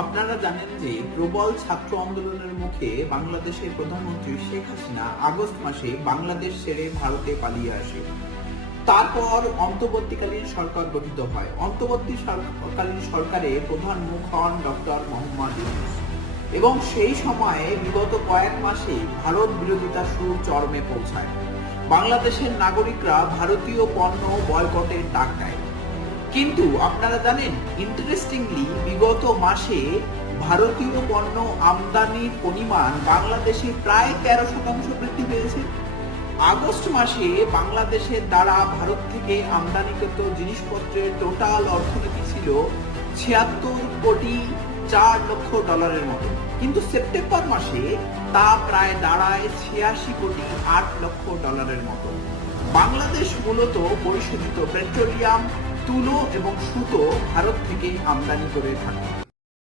আপনারা জানেন যে প্রবল ছাত্র আন্দোলনের মুখে বাংলাদেশের প্রধানমন্ত্রী শেখ হাসিনা আগস্ট মাসে বাংলাদেশ ছেড়ে ভারতে পালিয়ে আসে। তারপর অন্তর্বর্তীকালীন সরকার গঠিত হয়। অন্তর্বর্তীকালীন সরকারে প্রধান মুখ হন ডক্টর মোহাম্মদ ইউনূস এবং সেই সময়ে বিগত কয়েক মাসে ভারত বিরোধিতা সুর চরমে পৌঁছায়। বাংলাদেশের নাগরিকরা ভারতীয় পণ্য বয়কটের ডাক দেয়। কিন্তু আপনারা জানেন, ইন্টারেস্টিংলি বিগত মাসে ভারতীয় পণ্য আমদানির পরিমাণ বাংলাদেশে প্রায় 13% বৃদ্ধি পেয়েছে। আগস্ট মাসে বাংলাদেশের দ্বারা ভারত থেকে আমদানিকৃত জিনিসপত্রের টোটাল অর্থনীতি ছিল 76,04,00,000,000 মতো, কিন্তু সেপ্টেম্বর মাসে তা প্রায় দাঁড়ায় 86,08,00,000,000 মতো। বাংলাদেশ মূলত পরিশোধিত পেট্রোলিয়াম, তুলো এবং সুতো ভারত থেকে আমদানি করে থাকে।